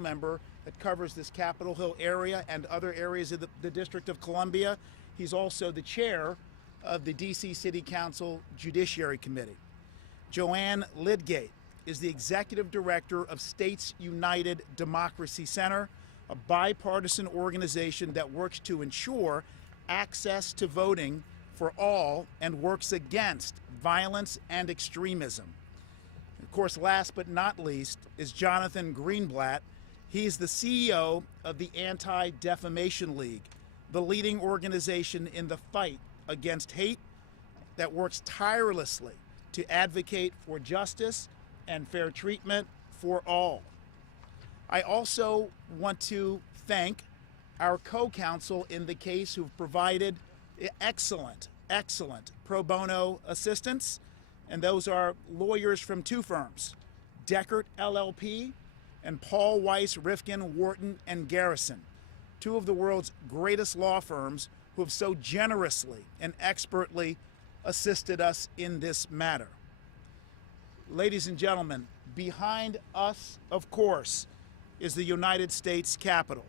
member that covers this Capitol Hill area and other areas of the District of Columbia. He's also the chair of the D.C. City Council Judiciary Committee. Joanne Lidgate is the executive director of States United Democracy Center, a bipartisan organization that works to ensure access to voting for all and works against violence and extremism. Of course, last but not least is Jonathan Greenblatt. He's the CEO of the Anti-Defamation League, the leading organization in the fight against hate that works tirelessly to advocate for justice and fair treatment for all. I also want to thank our co-counsel in the case who've provided excellent pro bono assistance, and those are lawyers from two firms, Deckert LLP and Paul Weiss, Rifkin, Wharton, and Garrison, two of the world's greatest law firms who have so generously and expertly assisted us in this matter. Ladies and gentlemen, behind us, of course, is the United States Capitol,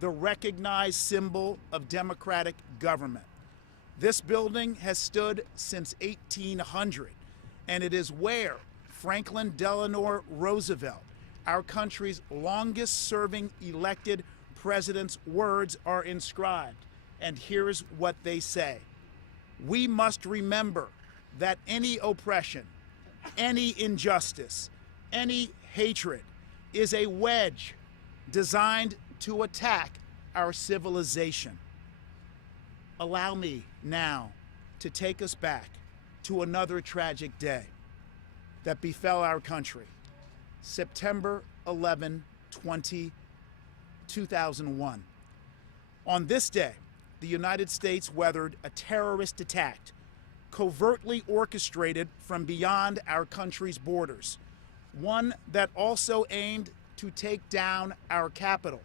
the recognized symbol of democratic government. This building has stood since 1800, and it is where Franklin Delano Roosevelt, our country's longest-serving elected president's words are inscribed. And here's what they say: "We must remember that any oppression, any injustice, any hatred is a wedge designed to attack our civilization." Allow me now to take us back to another tragic day that befell our country. September 11, 2001. On this day, the United States weathered a terrorist attack covertly orchestrated from beyond our country's borders, one that also aimed to take down our capital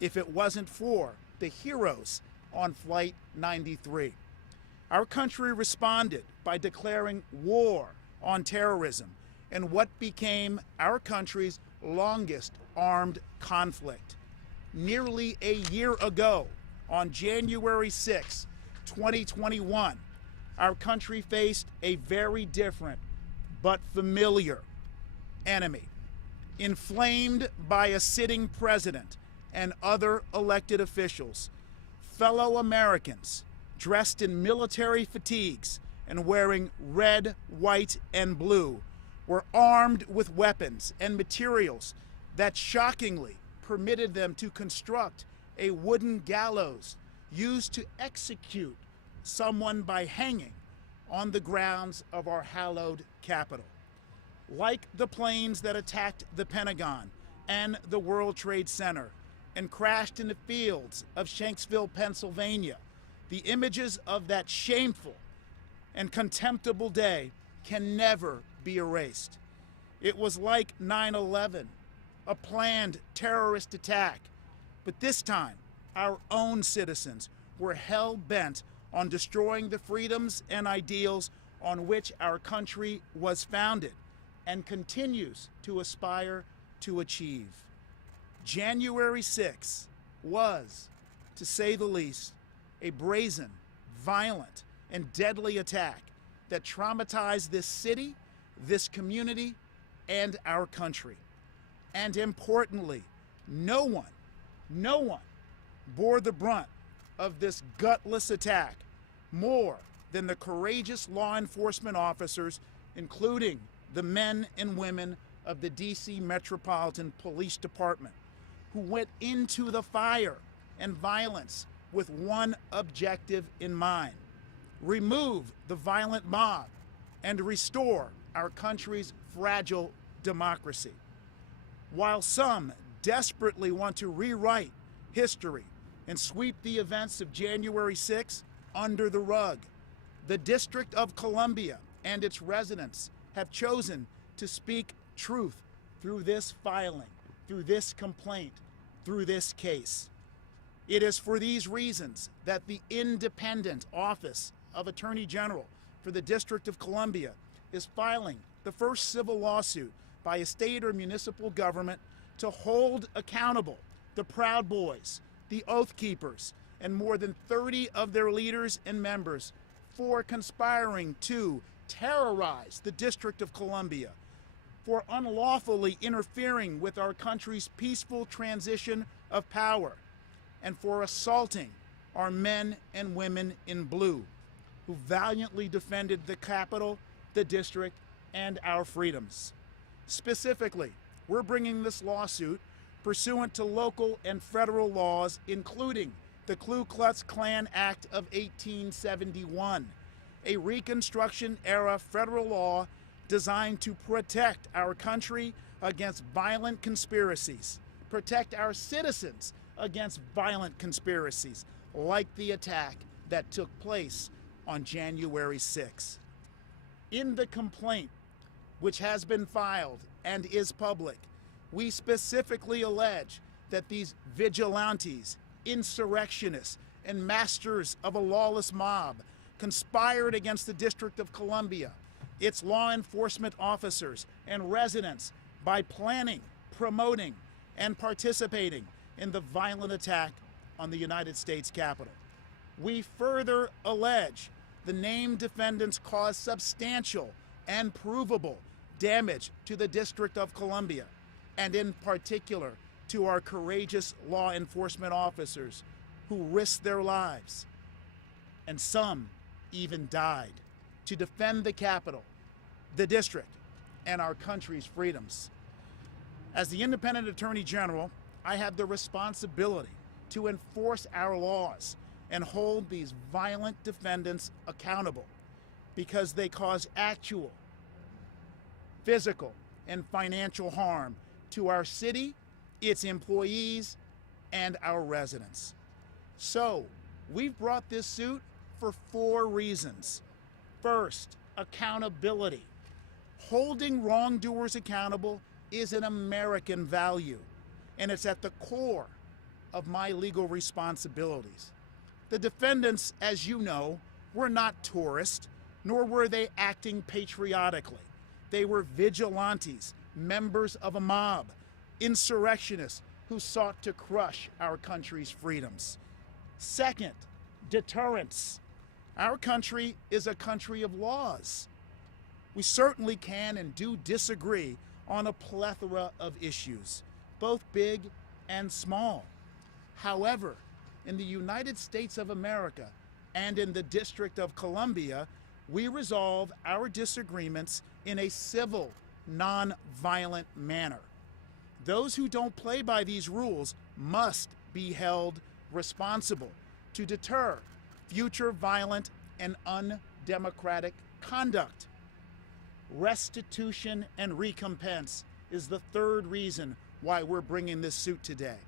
if it wasn't for the heroes on Flight 93. Our country responded by declaring war on terrorism in what became our country's longest armed conflict. Nearly a year ago, on January 6, 2021, our country faced a very different but familiar enemy, inflamed by a sitting president and other elected officials. Fellow Americans dressed in military fatigues and wearing red, white, and blue were armed with weapons and materials that shockingly permitted them to construct a wooden gallows used to execute someone by hanging on the grounds of our hallowed Capitol. Like the planes that attacked the Pentagon and the World Trade Center and crashed in the fields of Shanksville, Pennsylvania, the images of that shameful and contemptible day can never be erased. It was like 9/11, a planned terrorist attack, but this time our own citizens were hell-bent on destroying the freedoms and ideals on which our country was founded and continues to aspire to achieve. January 6 was, to say the least, a brazen, violent, and deadly attack that traumatized this city, this community, and our country. And importantly, no one bore the brunt of this gutless attack more than the courageous law enforcement officers, including the men and women of the D.C. Metropolitan Police Department, who went into the fire and violence with one objective in mind: remove the violent mob and restore our country's fragile democracy. While some desperately want to rewrite history and sweep the events of January 6 under the rug, the District of Columbia and its residents have chosen to speak truth through this filing, through this complaint, through this case. It is for these reasons that the independent Office of Attorney General for the District of Columbia is filing the first civil lawsuit by a state or municipal government to hold accountable the Proud Boys, the Oath Keepers, and more than 30 of their leaders and members for conspiring to terrorize the District of Columbia, for unlawfully interfering with our country's peaceful transition of power, and for assaulting our men and women in blue who valiantly defended the Capitol, the district, and our freedoms. Specifically, we're bringing this lawsuit pursuant to local and federal laws, including the Ku Klux Klan Act of 1871, a Reconstruction-era federal law designed to protect our country against violent conspiracies, protect our citizens against violent conspiracies, like the attack that took place on January 6. In the complaint, which has been filed and is public, we specifically allege that these vigilantes, insurrectionists, and masters of a lawless mob conspired against the District of Columbia, its law enforcement officers and residents by planning, promoting, and participating in the violent attack on the United States Capitol. We further allege the named defendants caused substantial and provable damage to the District of Columbia, and in particular to our courageous law enforcement officers who risked their lives, and some even died, to defend the Capitol, the district, and our country's freedoms. As the Independent Attorney General, I have the responsibility to enforce our laws and hold these violent defendants accountable because they cause actual physical and financial harm to our city, its employees, and our residents. So, we've brought this suit for 4 reasons. First, accountability. Holding wrongdoers accountable is an American value, and it's at the core of my legal responsibilities. The defendants, as you know, were not tourists, nor were they acting patriotically. They were vigilantes, members of a mob, insurrectionists who sought to crush our country's freedoms. Second, deterrence. Our country is a country of laws. We certainly can and do disagree on a plethora of issues, both big and small. However, in the United States of America and in the District of Columbia, we resolve our disagreements in a civil, non-violent manner. Those who don't play by these rules must be held responsible to deter future violent and undemocratic conduct. Restitution and recompense is the third reason why we're bringing this suit today.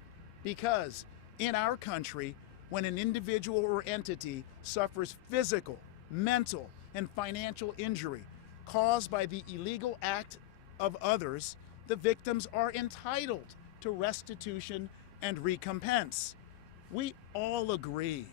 Because in our country, when an individual or entity suffers physical, mental, and financial injury caused by the illegal act of others, the victims are entitled to restitution and recompense. We all agree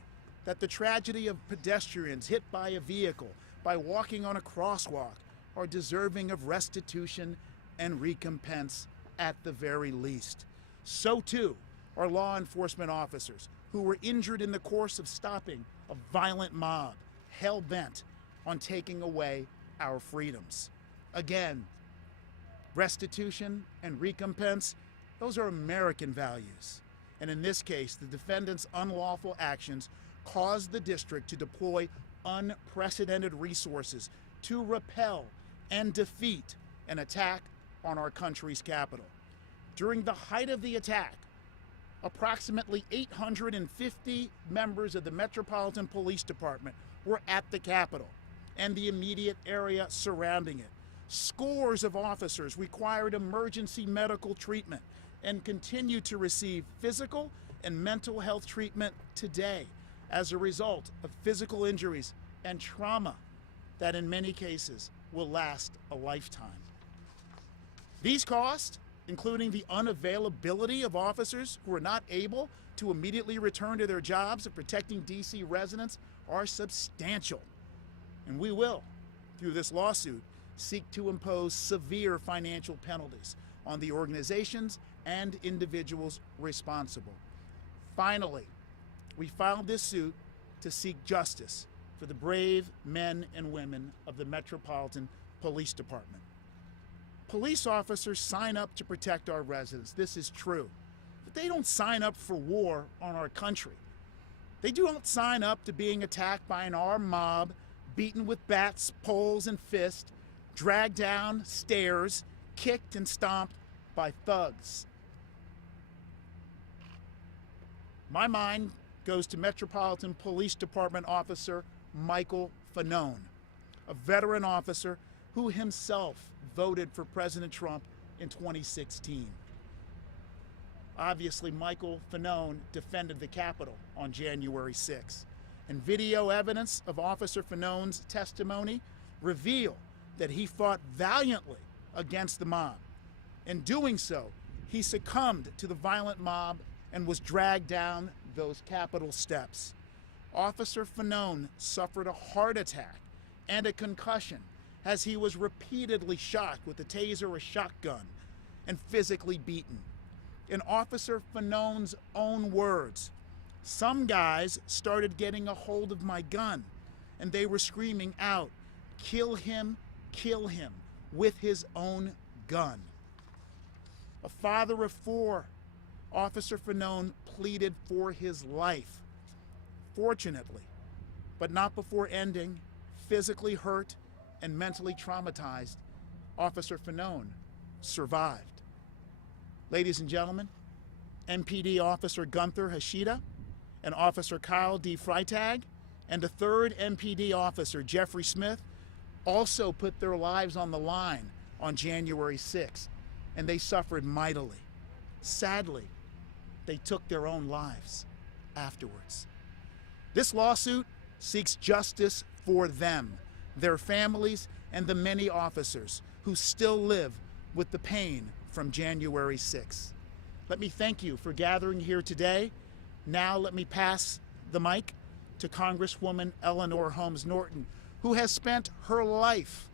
that the tragedy of pedestrians hit by a vehicle by walking on a crosswalk are deserving of restitution and recompense at the very least. So too are law enforcement officers who were injured in the course of stopping a violent mob hell-bent on taking away our freedoms. Again, restitution and recompense, those are American values. And in this case, the defendants' unlawful actions caused the district to deploy unprecedented resources to repel and defeat an attack on our country's capital. During the height of the attack, approximately 850 members of the Metropolitan Police Department were at the Capitol and the immediate area surrounding it. Scores of officers required emergency medical treatment and continue to receive physical and mental health treatment today as a result of physical injuries and trauma that in many cases will last a lifetime. These costs, including the unavailability of officers who are not able to immediately return to their jobs of protecting DC residents, are substantial. And we will, through this lawsuit, seek to impose severe financial penalties on the organizations and individuals responsible. Finally, we filed this suit to seek justice for the brave men and women of the Metropolitan Police Department. Police officers sign up to protect our residents. This is true. But they don't sign up for war on our country. They don't sign up to being attacked by an armed mob, beaten with bats, poles, and fists, dragged down stairs, kicked and stomped by thugs. My mind goes to Metropolitan Police Department Officer Michael Fanone, a veteran officer who himself voted for President Trump in 2016. Obviously, Michael Fanone defended the Capitol on January 6th, and video evidence of Officer Fanone's testimony reveal that he fought valiantly against the mob. In doing so, he succumbed to the violent mob and was dragged down those Capitol steps. Officer Fanone suffered a heart attack and a concussion as he was repeatedly shot with a taser or shotgun and physically beaten. In Officer Fanone's own words, "Some guys started getting a hold of my gun and they were screaming out, 'Kill him, kill him,' with his own gun." A father of 4, Officer Fanone pleaded for his life. Fortunately, but not before ending, physically hurt and mentally traumatized, Officer Fanone survived. Ladies and gentlemen, MPD Officer Gunther Hashida and Officer Karl D. Freitag and a 3rd MPD officer, Jeffrey Smith, also put their lives on the line on January 6th, and they suffered mightily. Sadly, they took their own lives afterwards. This lawsuit seeks justice for them, their families, and the many officers who still live with the pain from January 6th. Let me thank you for gathering here today. Now let me pass the mic to Congresswoman Eleanor Holmes Norton, who has spent her life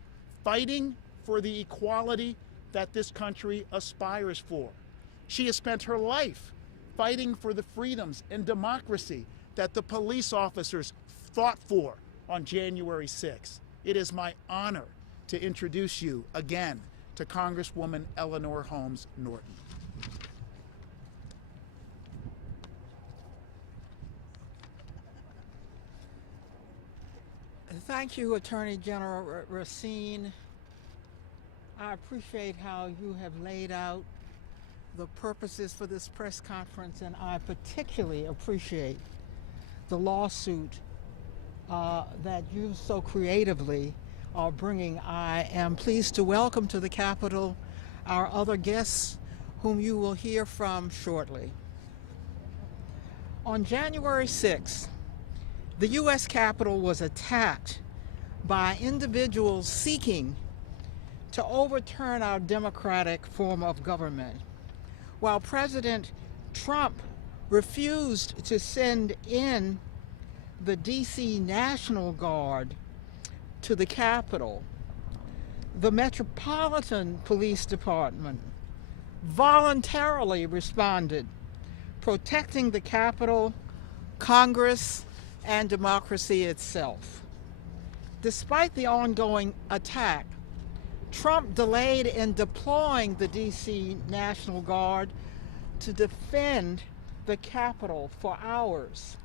fighting for the equality that this country aspires for. She has spent her life fighting for the freedoms and democracy that the police officers fought for on January 6th. It is my honor to introduce you again to Congresswoman Eleanor Holmes Norton. Thank you, Attorney General Racine. I appreciate how you have laid out the purposes for this press conference, and I particularly appreciate the lawsuit that you so creatively are bringing. I am pleased to welcome to the Capitol our other guests, whom you will hear from shortly. On January 6th, the U.S. Capitol was attacked by individuals seeking to overturn our democratic form of government, while President Trump refused to send in the D.C. National Guard to the Capitol. The Metropolitan Police Department voluntarily responded, protecting the Capitol, Congress, and democracy itself. Despite the ongoing attack, Trump delayed in deploying the D.C. National Guard to defend the Capitol for hours.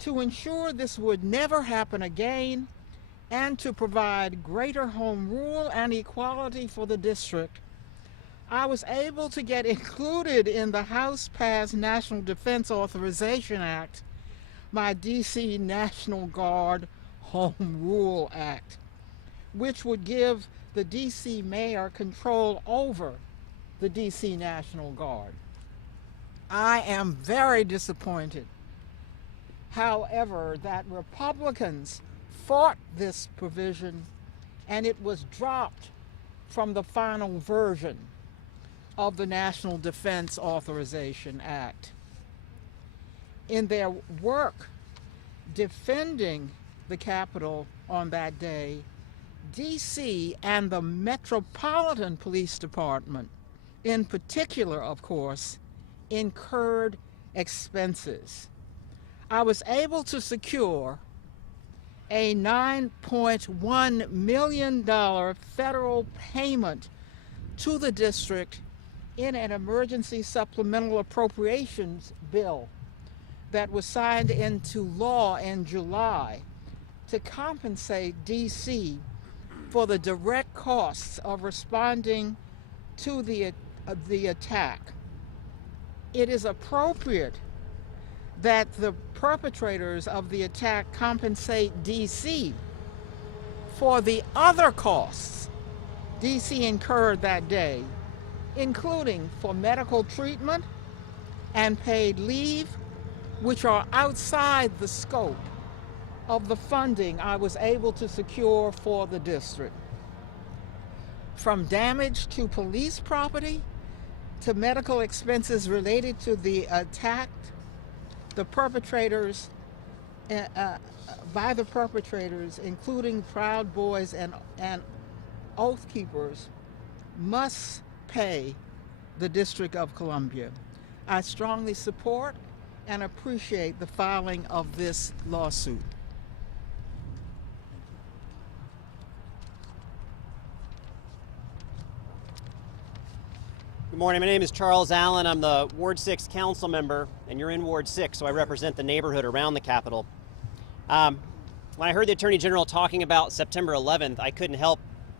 To ensure this would never happen again, and to provide greater home rule and equality for the district, I was able to get included in the House-passed National Defense Authorization Act, my D.C. National Guard Home Rule Act, which would give the D.C. mayor control over the D.C. National Guard. I am very disappointed, however, that Republicans fought this provision and it was dropped from the final version of the National Defense Authorization Act. In their work defending the Capitol on that day, D.C. and the Metropolitan Police Department in particular, of course, incurred expenses. I was able to secure a $9.1 million federal payment to the district in an emergency supplemental appropriations bill that was signed into law in July to compensate DC for the direct costs of responding to the attack. It is appropriate that the perpetrators of the attack compensate DC for the other costs DC incurred that day, including for medical treatment and paid leave, which are outside the scope of the funding I was able to secure for the district. From damage to police property to medical expenses related to the attack, the perpetrators, by the perpetrators, including Proud Boys and Oath Keepers, must pay the District of Columbia. I strongly support and appreciate the filing of this lawsuit. Good morning. My name is Charles Allen. I'm the Ward 6 council member, and you're in Ward 6, so I represent the neighborhood around the Capitol. When I heard the Attorney General talking about September 11th, I couldn't help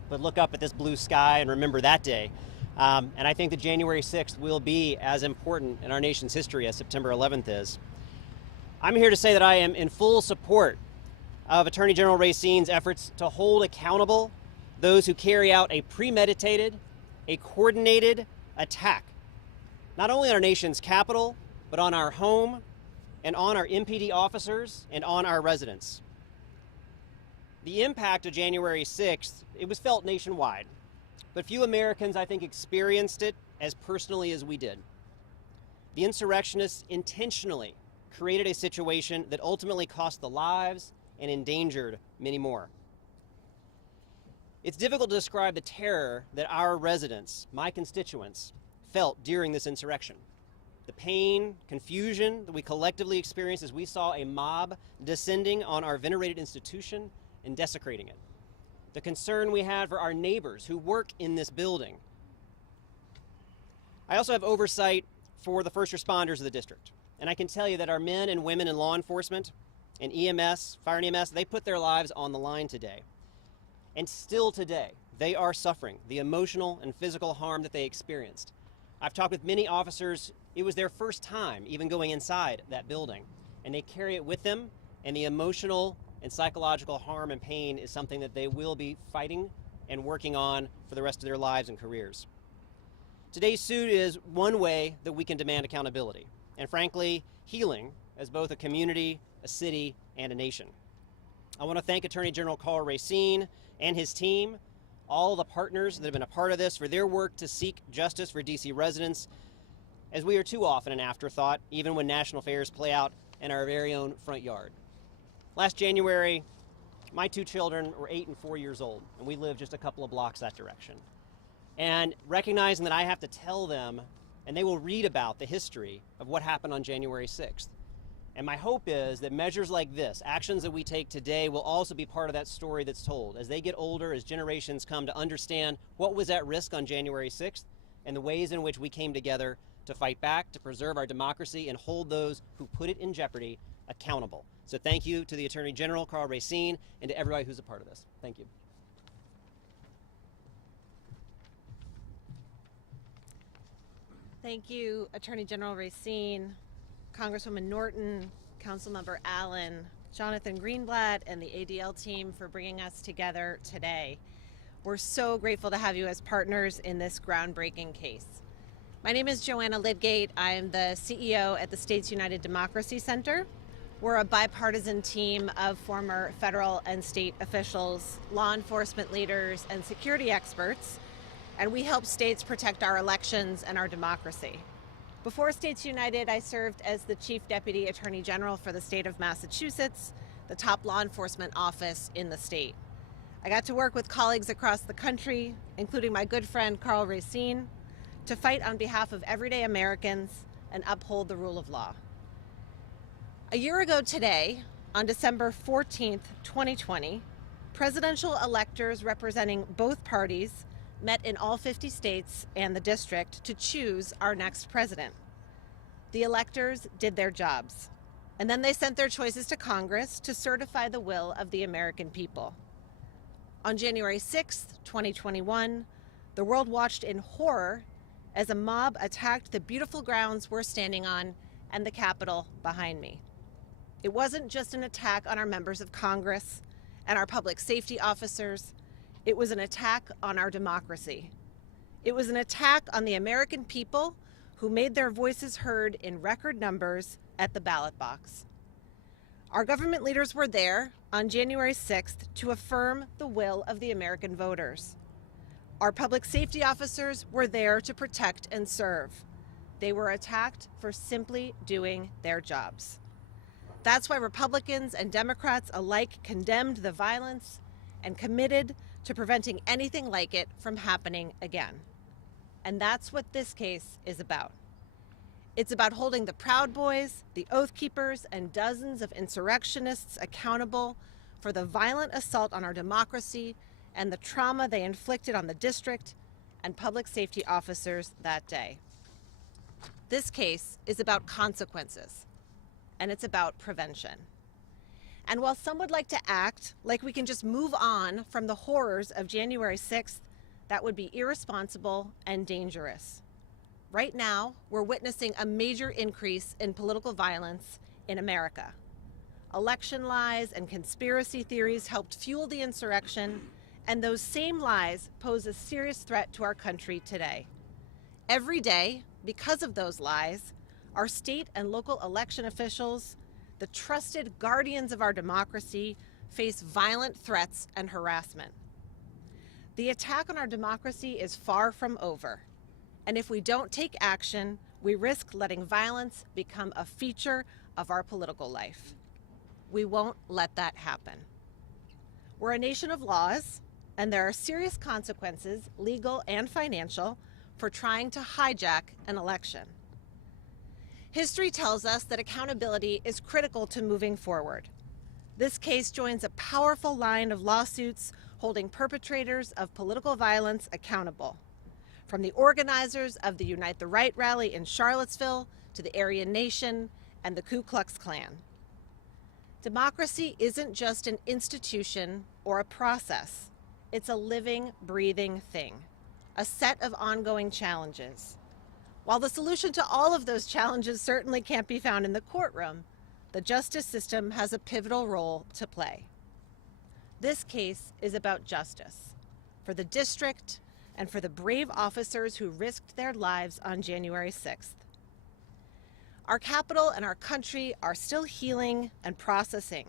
but look up at this blue sky and remember that day. And I think that January 6th will be as important in our nation's history as September 11th is. I'm here to say that I am in full support of Attorney General Racine's efforts to hold accountable those who carry out a premeditated, a coordinated attack, not only on our nation's capital, but on our home and on our MPD officers and on our residents. The impact of January 6th, it was felt nationwide, but few Americans, I think, experienced it as personally as we did. The insurrectionists intentionally created a situation that ultimately cost the lives and endangered many more. It's difficult to describe the terror that our residents, my constituents, felt during this insurrection. The pain, confusion that we collectively experienced as we saw a mob descending on our venerated institution and desecrating it. The concern we had for our neighbors who work in this building. I also have oversight for the first responders of the district. And I can tell you that our men and women in law enforcement and EMS, fire and EMS, they put their lives on the line today. And still today, they are suffering the emotional and physical harm that they experienced. I've talked with many officers, it was their first time even going inside that building, and they carry it with them, and the emotional and psychological harm and pain is something that they will be fighting and working on for the rest of their lives and careers. Today's suit is one way that we can demand accountability, and frankly, healing as both a community, a city, and a nation. I want to thank Attorney General Karl Racine and his team, all the partners that have been a part of this, for their work to seek justice for DC residents, as we are too often an afterthought, even when national fairs play out in our very own front yard. Last January, my two children were 8 and 4 years old, and we lived just a couple of blocks that direction. And recognizing that I have to tell them, and they will read about the history of what happened on January 6th. And my hope is that measures like this, actions that we take today, will also be part of that story that's told as they get older, as generations come to understand what was at risk on January 6th and the ways in which we came together to fight back, to preserve our democracy, and hold those who put it in jeopardy accountable. So thank you to the Attorney General, Karl Racine, and to everybody who's a part of this. Thank you. Thank you, Attorney General Racine, Congresswoman Norton, Councilmember Allen, Jonathan Greenblatt, and the ADL team for bringing us together today. We're so grateful to have you as partners in this groundbreaking case. My name is Joanna Lidgate. I am the CEO at the States United Democracy Center. We're a bipartisan team of former federal and state officials, law enforcement leaders, and security experts, and we help states protect our elections and our democracy. Before States United, I served as the Chief Deputy Attorney General for the state of Massachusetts, the top law enforcement office in the state. I got to work with colleagues across the country, including my good friend Karl Racine, to fight on behalf of everyday Americans and uphold the rule of law. A year ago today, on December 14th, 2020, presidential electors representing both parties met in all 50 states and the district to choose our next president. The electors did their jobs, and then they sent their choices to Congress to certify the will of the American people. On January 6th, 2021, the world watched in horror as a mob attacked the beautiful grounds we're standing on and the Capitol behind me. It wasn't just an attack on our members of Congress and our public safety officers. It was an attack on our democracy. It was an attack on the American people who made their voices heard in record numbers at the ballot box. Our government leaders were there on January 6th to affirm the will of the American voters. Our public safety officers were there to protect and serve. They were attacked for simply doing their jobs. That's why Republicans and Democrats alike condemned the violence and committed to preventing anything like it from happening again. And that's what this case is about. It's about holding the Proud Boys, the Oath Keepers, and dozens of insurrectionists accountable for the violent assault on our democracy and the trauma they inflicted on the district and public safety officers that day. This case is about consequences, and it's about prevention. And while some would like to act like we can just move on from the horrors of January 6th, that would be irresponsible and dangerous. Right now, we're witnessing a major increase in political violence in America. Election lies and conspiracy theories helped fuel the insurrection, and those same lies pose a serious threat to our country today. Every day, because of those lies, our state and local election officials, the trusted guardians of our democracy, face violent threats and harassment. The attack on our democracy is far from over, and if we don't take action, we risk letting violence become a feature of our political life. We won't let that happen. We're a nation of laws, and there are serious consequences, legal and financial, for trying to hijack an election. History tells us that accountability is critical to moving forward. This case joins a powerful line of lawsuits holding perpetrators of political violence accountable, from the organizers of the Unite the Right rally in Charlottesville to the Aryan Nation and the Ku Klux Klan. Democracy isn't just an institution or a process. It's a living, breathing thing, a set of ongoing challenges. While the solution to all of those challenges certainly can't be found in the courtroom, the justice system has a pivotal role to play. This case is about justice for the district and for the brave officers who risked their lives on January 6th. Our capital and our country are still healing and processing,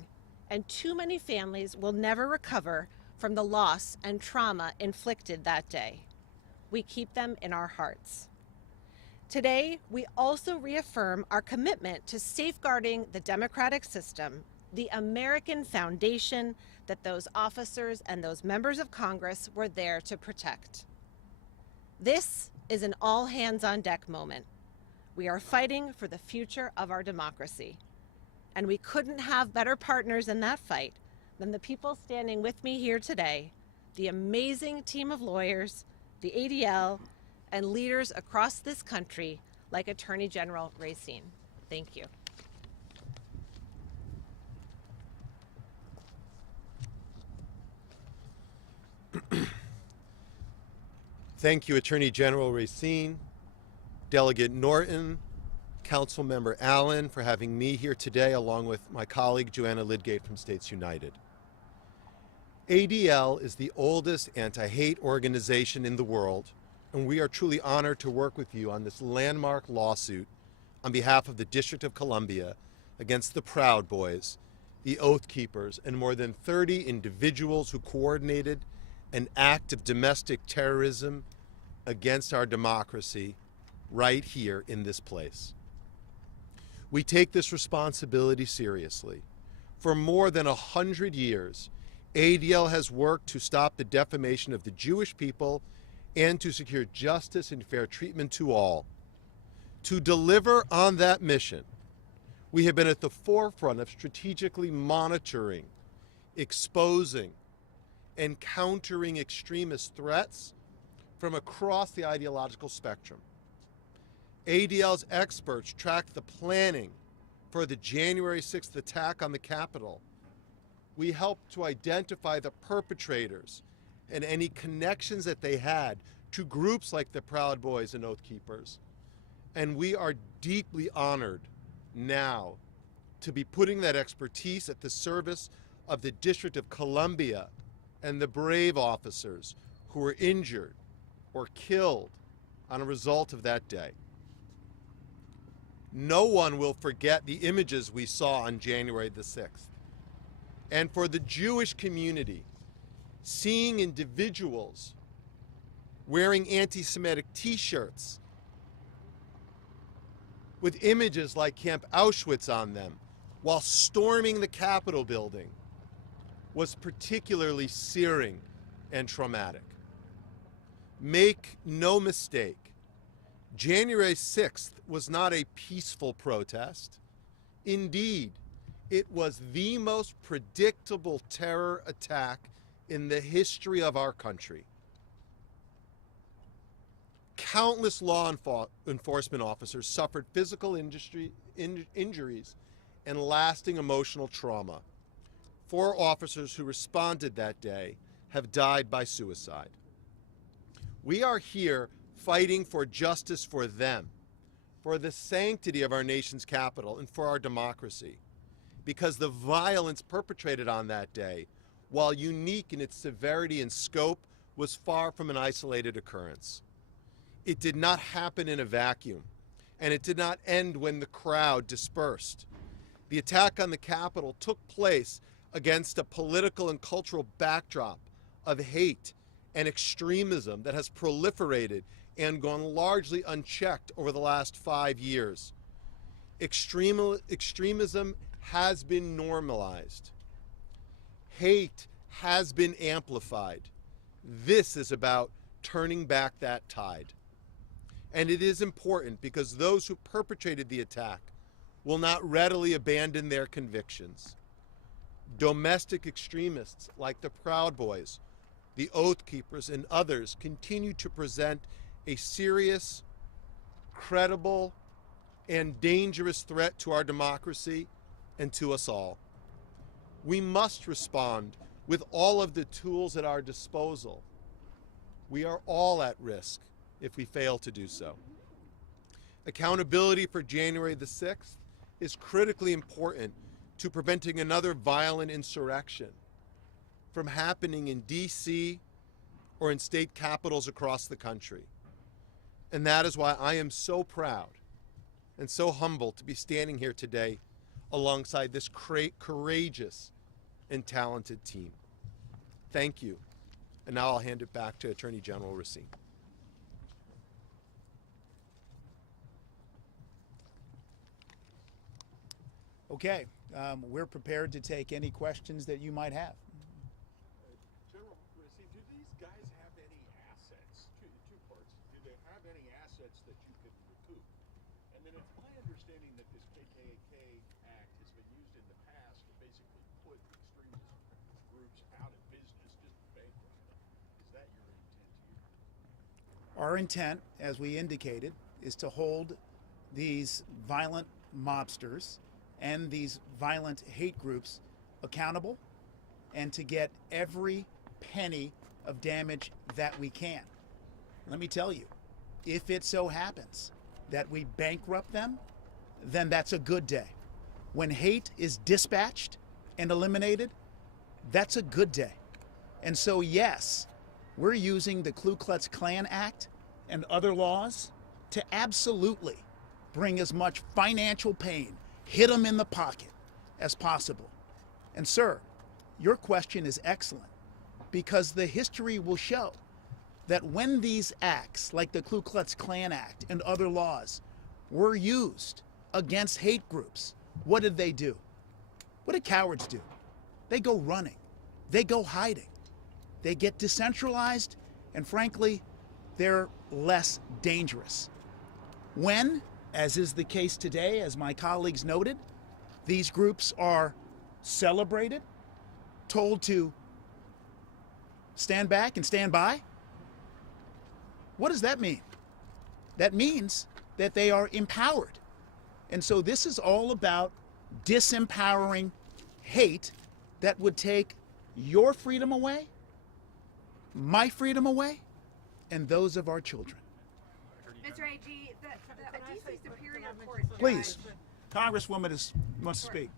and too many families will never recover from the loss and trauma inflicted that day. We keep them in our hearts. Today, we also reaffirm our commitment to safeguarding the democratic system, the American foundation that those officers and those members of Congress were there to protect. This is an all-hands-on-deck moment. We are fighting for the future of our democracy, and we couldn't have better partners in that fight than the people standing with me here today, the amazing team of lawyers, the ADL, and leaders across this country like Attorney General Racine. Thank you. Thank you, Attorney General Racine, Delegate Norton, Councilmember Allen, for having me here today, along with my colleague Joanna Lidgate from States United. ADL is the oldest anti-hate organization in the world, and we are truly honored to work with you on this landmark lawsuit on behalf of the District of Columbia against the Proud Boys, the Oath Keepers, and more than 30 individuals who coordinated an act of domestic terrorism against our democracy right here in this place. We take this responsibility seriously. For more than 100 years, ADL has worked to stop the defamation of the Jewish people and to secure justice and fair treatment to all. To deliver on that mission, we have been at the forefront of strategically monitoring, exposing, and countering extremist threats from across the ideological spectrum. ADL's experts tracked the planning for the January 6th attack on the Capitol. We helped to identify the perpetrators and any connections that they had to groups like the Proud Boys and Oath Keepers. And we are deeply honored now to be putting that expertise at the service of the District of Columbia and the brave officers who were injured or killed on a result of that day. No one will forget the images we saw on January the 6th. And for the Jewish community, seeing individuals wearing anti-Semitic t-shirts with images like Camp Auschwitz on them while storming the Capitol building was particularly searing and traumatic. Make no mistake, January 6th was not a peaceful protest. Indeed, it was the most predictable terror attack in the history of our country. Countless law enforcement officers suffered physical injuries and lasting emotional trauma. 4 officers who responded that day have died by suicide. We are here fighting for justice for them, for the sanctity of our nation's capital, and for our democracy, because the violence perpetrated on that day, while unique in its severity and scope, was far from an isolated occurrence. It did not happen in a vacuum, and it did not end when the crowd dispersed. The attack on the Capitol took place against a political and cultural backdrop of hate and extremism that has proliferated and gone largely unchecked over the last 5 years. Extremism has been normalized. Hate has been amplified. This is about turning back that tide. And it is important because those who perpetrated the attack will not readily abandon their convictions. Domestic extremists like the Proud Boys, the Oath Keepers, and others continue to present a serious, credible, and dangerous threat to our democracy and to us all. We must respond with all of the tools at our disposal. We are all at risk if we fail to do so. Accountability for January the 6th is critically important to preventing another violent insurrection from happening in D.C. or in state capitals across the country. And that is why I am so proud and so humbled to be standing here today alongside this courageous and talented team. Thank you. And now I'll hand it back to Attorney General Racine. Okay, we're prepared to take any questions that you might have. General Racine, do these guys have any assets? Two parts. Do they have any assets that you could recoup? And then it's my understanding that this KKK Act has been used in the past to basically put extremist groups out of business, just bankrupt them. Is that your intent here? Our intent, as we indicated, is to hold these violent mobsters and these violent hate groups accountable and to get every penny of damage that we can. Let me tell you, if it so happens that we bankrupt them, then that's a good day. When hate is dispatched and eliminated, that's a good day. And so yes, we're using the Ku Klux Klan Act and other laws to absolutely bring as much financial pain, hit them in the pocket as possible. And sir, your question is excellent because the history will show that when these acts like the Ku Klux Klan Act and other laws were used against hate groups, what did they do? What did cowards do? They go running, they go hiding, they get decentralized, and frankly, they're less dangerous. When, as is the case today, as my colleagues noted, these groups are celebrated, told to stand back and stand by, what does that mean? That means that they are empowered. And so this is all about disempowering hate that would take your freedom away, my freedom away, and those of our children. Mr. AG, the DC Superior Court judge. Please, Congresswoman wants to speak.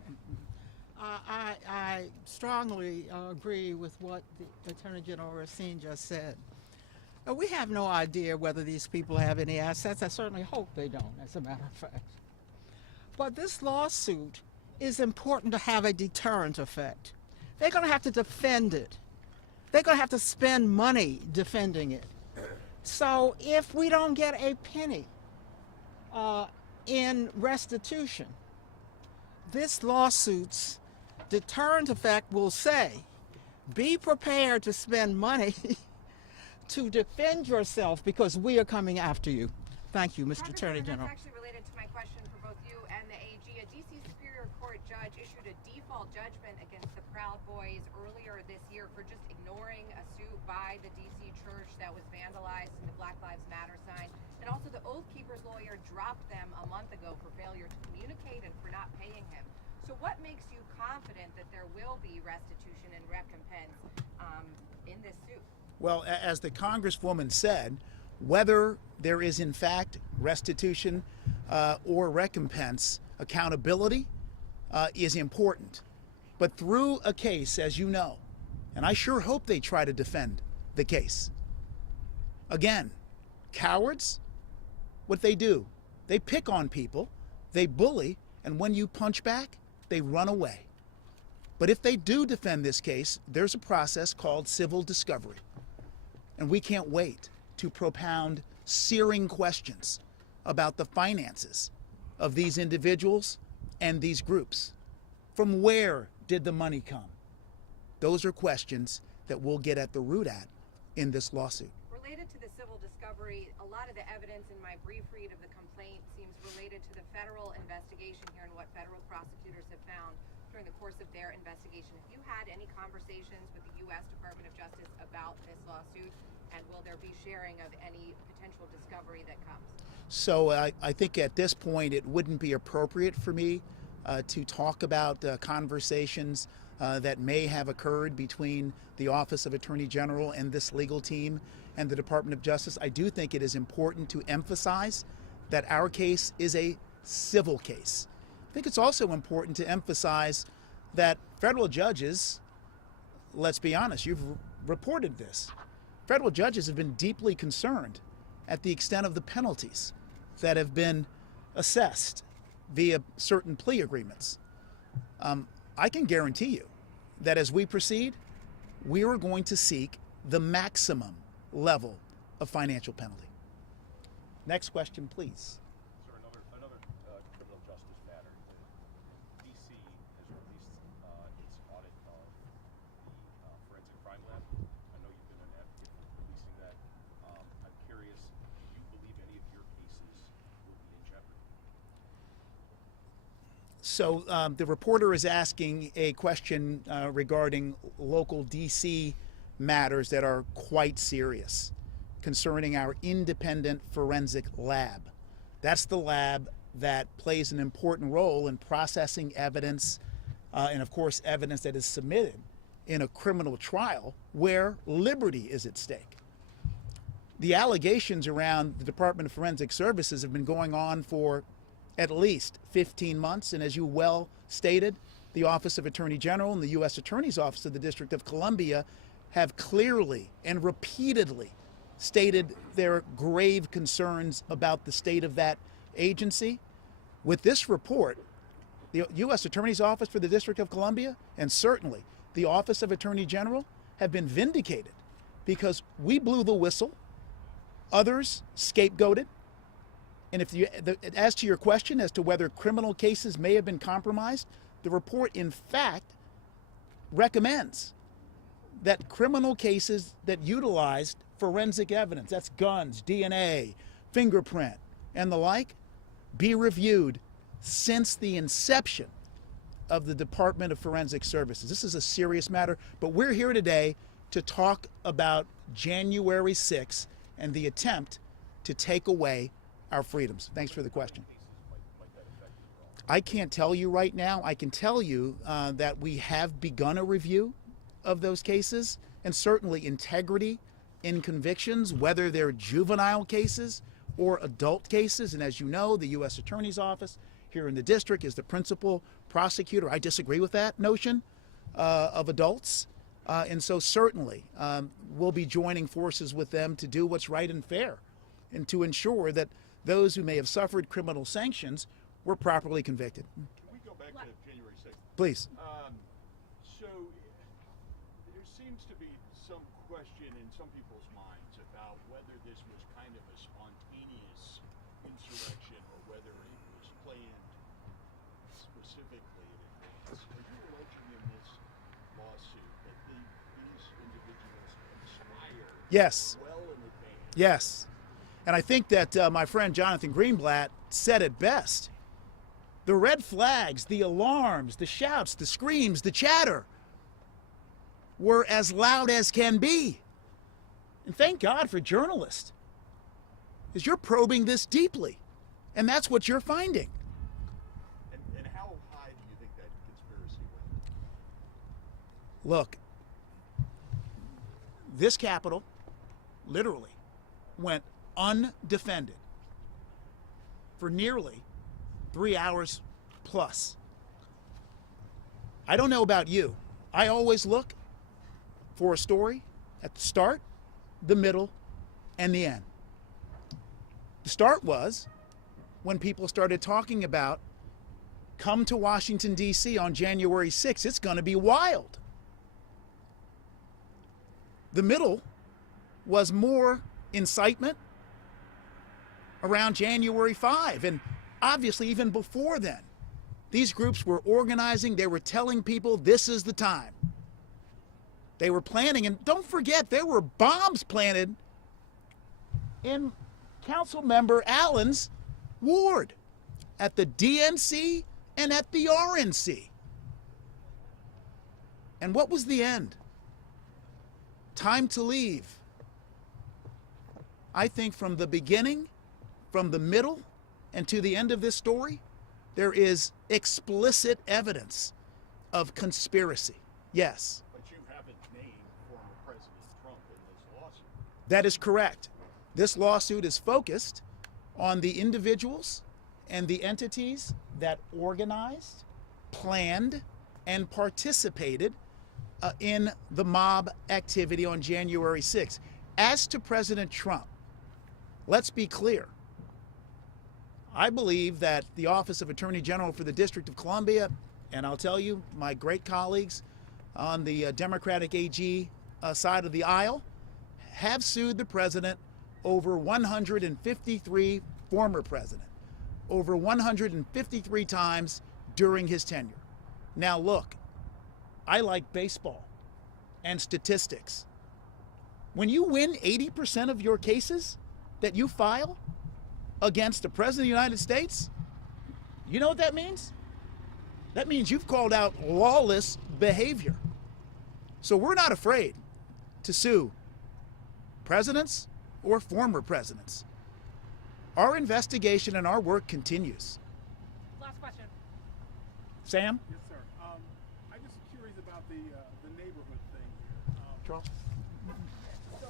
I strongly agree with what the Attorney General Racine just said. We have no idea whether these people have any assets. I certainly hope they don't, as a matter of fact. But this lawsuit is important to have a deterrent effect. They're going to have to defend it. They're going to have to spend money defending it. So if we don't get a penny in restitution, this lawsuit's deterrent effect will say, be prepared to spend money to defend yourself because we are coming after you. Thank you, Mr. Attorney General. That's actually related to my question for both you and the AG. A DC Superior Court judge issued a default judgment against the Proud Boys earlier this year for just ignoring a suit by the DC church that was vandalized in the Black Lives Matter sign. And also the Oath Keepers lawyer dropped them a month ago for failure to communicate and for not paying him. So what makes you confident that there will be restitution and recompense in this suit? Well, as the Congresswoman said, whether there is in fact restitution or recompense, accountability is important. But through a case, as you know, and I sure hope they try to defend the case. Again, cowards, what they do, they pick on people, they bully, and when you punch back, they run away. But if they do defend this case, there's a process called civil discovery. And we can't wait to propound searing questions about the finances of these individuals and these groups. From where did the money come? Those are questions that we'll get at the root at in this lawsuit. Related to the civil discovery, a lot of the evidence in my brief read of the complaint seems related to the federal investigation here and what federal prosecutors have found during the course of their investigation. Have you had any conversations with the U.S. Department of Justice about this lawsuit, and will there be sharing of any potential discovery that comes? So I think at this point it wouldn't be appropriate for me to talk about conversations that may have occurred between the Office of Attorney General and this legal team and the Department of Justice. I do think it is important to emphasize that our case is a civil case. I think it's also important to emphasize that federal judges, let's be honest, you've reported this, federal judges have been deeply concerned at the extent of the penalties that have been assessed via certain plea agreements. I can guarantee you that as we proceed, we are going to seek the maximum level of financial penalty. Next question, please. Sir, another criminal justice matter. DC has released its audit of the forensic crime lab. I know you've been an advocate for releasing that. I'm curious, do you believe any of your cases will be in jeopardy? So the reporter is asking a question regarding local DC matters that are quite serious concerning our independent forensic lab. That's the lab that plays an important role in processing evidence and of course evidence that is submitted in a criminal trial where liberty is at stake. The allegations around the Department of Forensic Services have been going on for at least 15 months, and as you well stated, the Office of Attorney General and the U.S. Attorney's Office of the District of Columbia have clearly and repeatedly stated their grave concerns about the state of that agency. With this report, the U.S. Attorney's Office for the District of Columbia and certainly the Office of Attorney General have been vindicated because we blew the whistle, others scapegoated. And as to your question as to whether criminal cases may have been compromised, the report in fact recommends that criminal cases that utilized forensic evidence, that's guns, DNA, fingerprint, and the like, be reviewed since the inception of the Department of Forensic Services. This is a serious matter, but we're here today to talk about January 6th and the attempt to take away our freedoms. Thanks for the question. I can't tell you right now. I can tell you that we have begun a review of those cases, and certainly integrity in convictions, whether they're juvenile cases or adult cases. And as you know, the U.S. Attorney's Office here in the district is the principal prosecutor. I disagree with that notion of adults. And so certainly we'll be joining forces with them to do what's right and fair and to ensure that those who may have suffered criminal sanctions were properly convicted. Can we go back to January 6th? Please. So there seems to be some question in some people's minds about whether this was kind of a spontaneous insurrection or whether it was planned specifically in advance. Are you alleging in this lawsuit that these individuals conspired Yes. well in advance? Yes. And I think that my friend Jonathan Greenblatt said it best. The red flags, the alarms, the shouts, the screams, the chatter were as loud as can be. And thank God for journalists, because you're probing this deeply. And that's what you're finding. And how high do you think that conspiracy went? Look, this Capitol literally went undefended for nearly 3 hours plus. I don't know about you. I always look for a story at the start, the middle, and the end. The start was when people started talking about come to Washington, D.C. on January 6th. It's going to be wild. The middle was more incitement around January 5, and obviously even before then. These groups were organizing, they were telling people this is the time. They were planning, and don't forget, there were bombs planted in Council Member Allen's ward at the DNC and at the RNC. And what was the end? Time to leave. I think from the beginning, from the middle, and to the end of this story, there is explicit evidence of conspiracy. Yes. But you haven't named former President Trump in this lawsuit. That is correct. This lawsuit is focused on the individuals and the entities that organized, planned, and participated in the mob activity on January 6th. As to President Trump, let's be clear. I believe that the Office of Attorney General for the District of Columbia, and I'll tell you, my great colleagues on the Democratic AG side of the aisle, have sued the president over 153 former president, over 153 times during his tenure. Now look, I like baseball and statistics. When you win 80% of your cases that you file against the President of the United States, you know what that means? That means you've called out lawless behavior. So we're not afraid to sue presidents or former presidents. Our investigation and our work continues. Last question. Sam? Yes, sir. I'm just curious about the neighborhood thing here. Charles? So,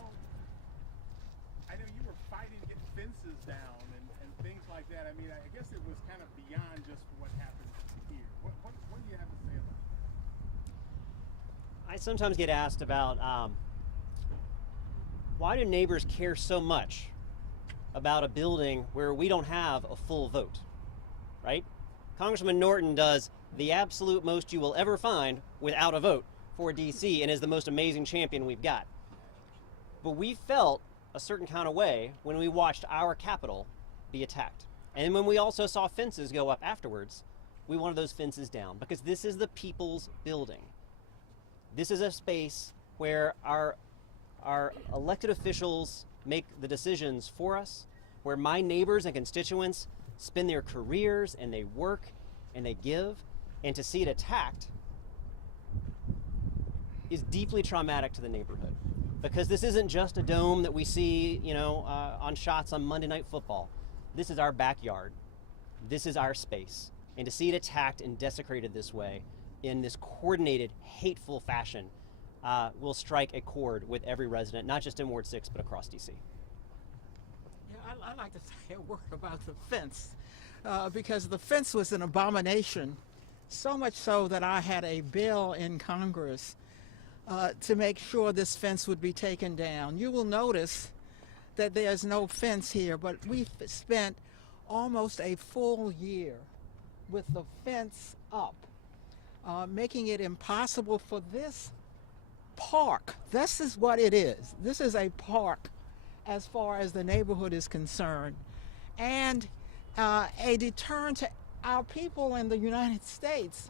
I know you were fighting to get fences down and things like that. I mean, I guess it was kind of beyond just what happened here. What do you have to say about that? I sometimes get asked about why do neighbors care so much about a building where we don't have a full vote, right? Congressman Norton does the absolute most you will ever find without a vote for DC and is the most amazing champion we've got. But we felt a certain kind of way when we watched our Capitol be attacked. And when we also saw fences go up afterwards, we wanted those fences down because this is the people's building. This is a space where our our elected officials make the decisions for us, where my neighbors and constituents spend their careers and they work and they give, and to see it attacked is deeply traumatic to the neighborhood. Because this isn't just a dome that we see, on shots on Monday Night Football. This is our backyard. This is our space. And to see it attacked and desecrated this way, in this coordinated, hateful fashion, will strike a chord with every resident, not just in Ward 6, but across D.C. Yeah, I'd like to say a word about the fence, because the fence was an abomination, so much so that I had a bill in Congress to make sure this fence would be taken down. You will notice that there's no fence here, but we've spent almost a full year with the fence up, making it impossible for this park. This is what it is. This is a park as far as the neighborhood is concerned, and a deterrent to our people in the United States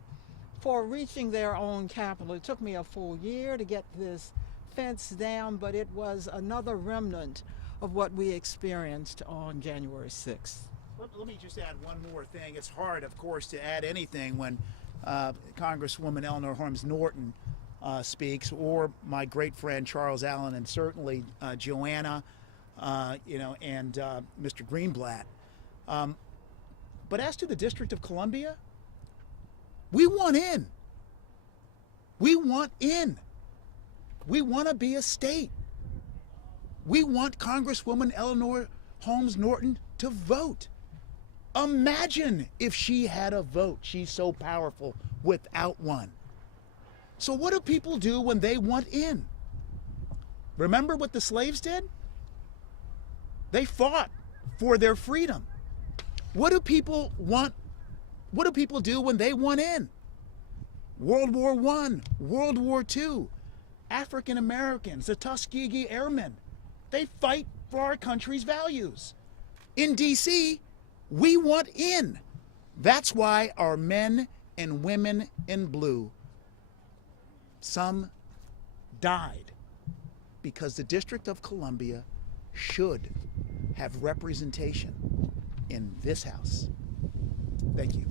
for reaching their own capital. It took me a full year to get this fence down, but it was another remnant of what we experienced on January 6th. Let me just add one more thing. It's hard, of course, to add anything when Congresswoman Eleanor Holmes Norton speaks, or my great friend Charles Allen, and certainly Joanna, and Mr. Greenblatt. But as to the District of Columbia, we want in. We want in. We want to be a state. We want Congresswoman Eleanor Holmes Norton to vote. Imagine if she had a vote. She's so powerful without one. So what do people do when they want in? Remember what the slaves did? They fought for their freedom. What do people want? What do people do when they want in? World War I, World War II, African Americans, the Tuskegee Airmen, they fight for our country's values. In D.C., we want in. That's why our men and women in blue, some died, because the District of Columbia should have representation in this House. Thank you.